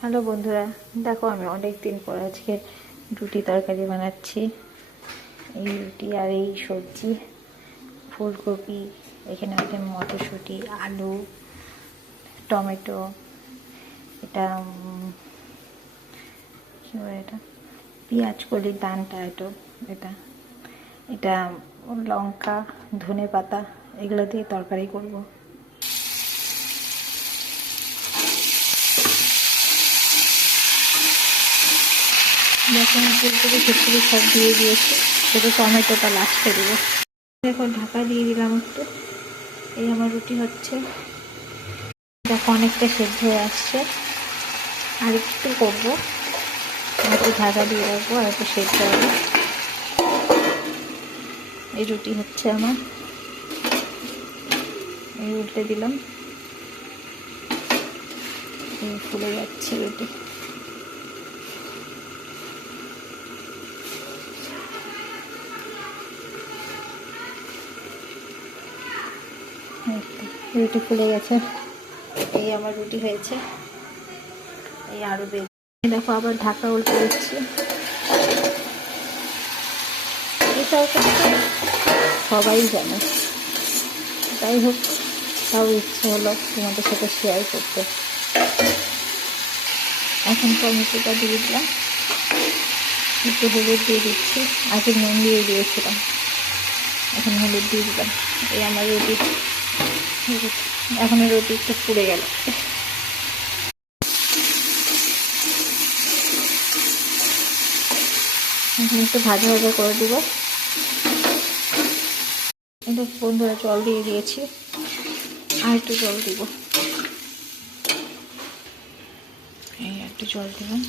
Hello বন্ধুরা, দেখো আমি অনেক দিন পর আজকে রুটি তরকারি বানাচ্ছি। এই রুটি আর এই সবজি, ফুলকপি, এখানে আছে মটরশুঁটি, আলু, টমেটো, এটা কী বলে, এটা পেঁয়াজ কলির দানটা, এটা এটা লঙ্কা, ধনে পাতা, এগুলো দিয়ে তরকারি করব। যখন ফুলকপি ফুলকপি সব দিয়ে দিয়েছি, শুধু টমেটোটা লাস্টে দেবো। দেখো ঢাকা দিয়ে দিলাম একটু। এই আমার রুটি হচ্ছে, দেখো অনেকটা সেদ্ধ হয়ে আসছে। আর একটু করবো, একটু ঢাকা দিয়ে রাখবো আর একটু সেদ্ধ হবে। এই রুটি হচ্ছে আমার, এই উল্টে দিলাম, এই ফুলে যাচ্ছে রুটি। রুটি ফুলে গেছে, এই আমার রুটি হয়েছে। এই আরো দেখো আবার ঢাকা উল্টে দিচ্ছি। এই তরকারিটা সবাই জানে, যাই হোক তাও ইচ্ছে হলো তোমাদের সাথে শেয়ার করতে। এখন টমেটোটা দিয়ে দিলাম, একটু হলুদ দিয়ে দিচ্ছি, আগে নুন দিয়ে দিয়েছিলাম, এখন হলুদ দিয়ে দিলাম। এই আমার রুটি, এখন রুটি একটু পুড়ে গেল। এখন একটু ভাজা ভাজা করে দিব। কিন্তু বন্ধুরা জল দিয়ে দিয়েছি, আর একটু জল দিব, এই একটু জল দিলাম।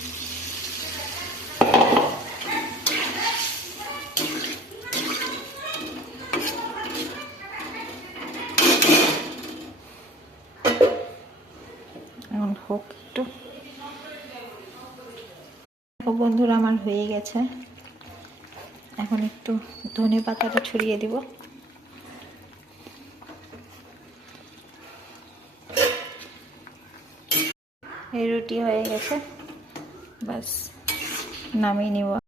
এখন হোক একটু। বন্ধুরা আমার হয়ে গেছে, এখন একটু ধনে পাতাটা ছড়িয়ে দিব। এই রুটি হয়ে গেছে, বাস নামিয়ে নিব।